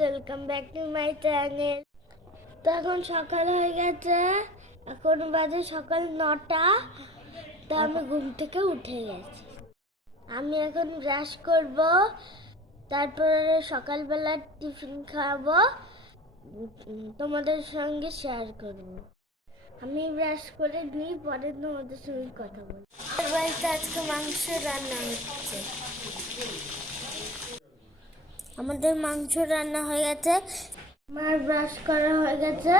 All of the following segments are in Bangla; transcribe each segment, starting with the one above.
Welcome back to my channel তো এখন সকাল হয়ে গেছে। এখন বাজে সকাল নটা। তো আমি ঘুম থেকে উঠে গেছি। আমি এখন ব্রাশ করব। তারপরে সকালবেলা টিফিন খাব। তোমাদের সঙ্গে শেয়ার করব। আমি ব্রাশ করে নিই, পরে তোমাদের সঙ্গে কথা বলব। আজকে মাংস রান্না হচ্ছে। আমাদের মাংস রান্না হয়ে গেছে, আমার ব্রাশ করা হয়ে গেছে।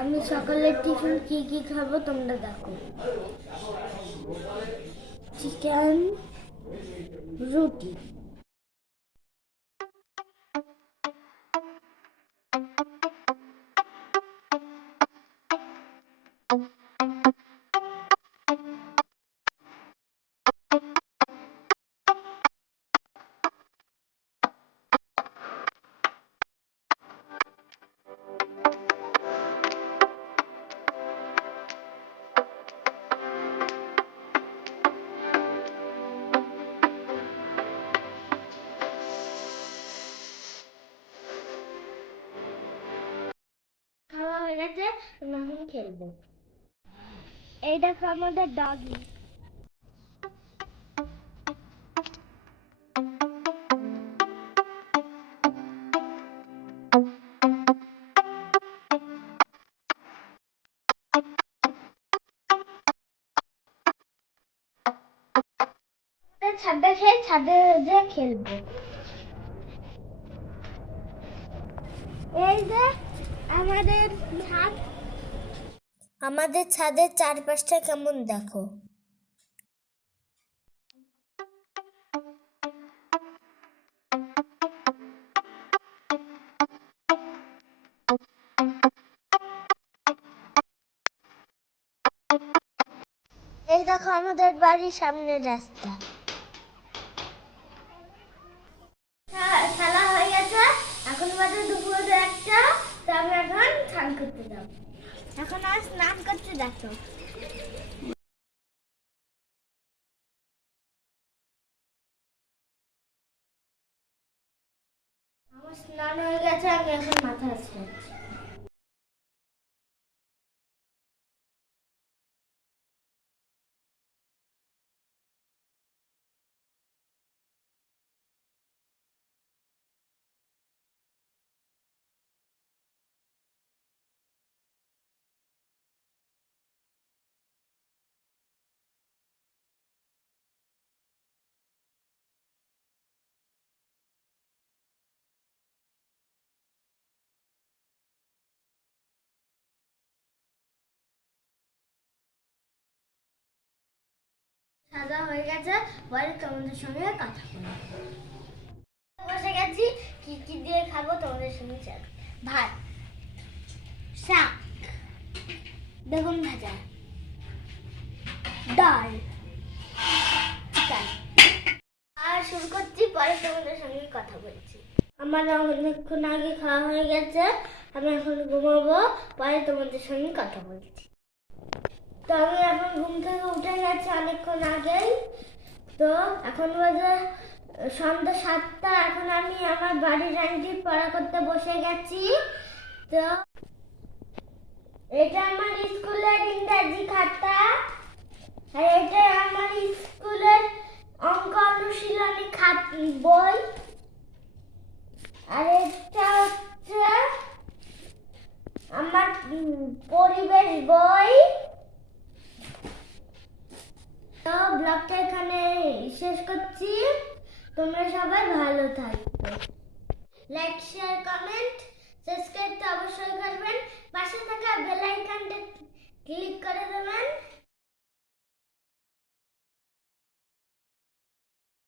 আমি সকালে টিফিন কি কি খাব তোমরা দেখো। চিকেন রুটি। আমরা এখন খেলব। এই দেখো আমাদের ডগি ছাদে খেয়ে ছাদে যে খেলব। এই যে আমাদের ছাদ? আমাদের ছাদের চারপাশটা কেমন দেখো? এই দেখো আমাদের বাড়ির সামনের রাস্তা খা- খেলা হয়ে গেছে এখন বাজে দুপুর একটা তো আমি এখন স্নান করতে দাও। এখন আর স্নান করতে দেখো। আমার স্নান হয়ে গেছে, আমি এখন মাথা আসছি সাজা হয়ে গেছে, পরে তোমাদের সঙ্গে কথা বলব। বসে গেছি, কি কি দিয়ে খাব তোমাদের সঙ্গে ভাত, শাক, বেগুন ভাজা, ডাল আর শুরু করছি, পরে তোমাদের সঙ্গে কথা বলছি। আমার অনেকক্ষণ আগে খাওয়া হয়ে গেছে, আমি এখন ঘুমাবো, পরে তোমাদের সঙ্গে কথা বলছি। তো আমি এখন ঘুম থেকে উঠে গেছি অনেকক্ষণ আগেই। তো এখন বাজে, সন্ধ্যা সাতটা, এখন আমি আমার বাড়ির আন্টি পড়া করতে বসে গেছি। তো এটা আমার স্কুলের ইংরাজি খাতা। আর এটা আমার স্কুলের অঙ্ক অনুশীলনী খাত, বই। আর এটা হচ্ছে আমার পরিবেশ বই। তো ব্লগটা এখানে শেষ করছি। তোমরা সবাই ভালো থাকবে। লাইক শেয়ার কমেন্ট সাবস্ক্রাইব তো অবশ্যই করবেন।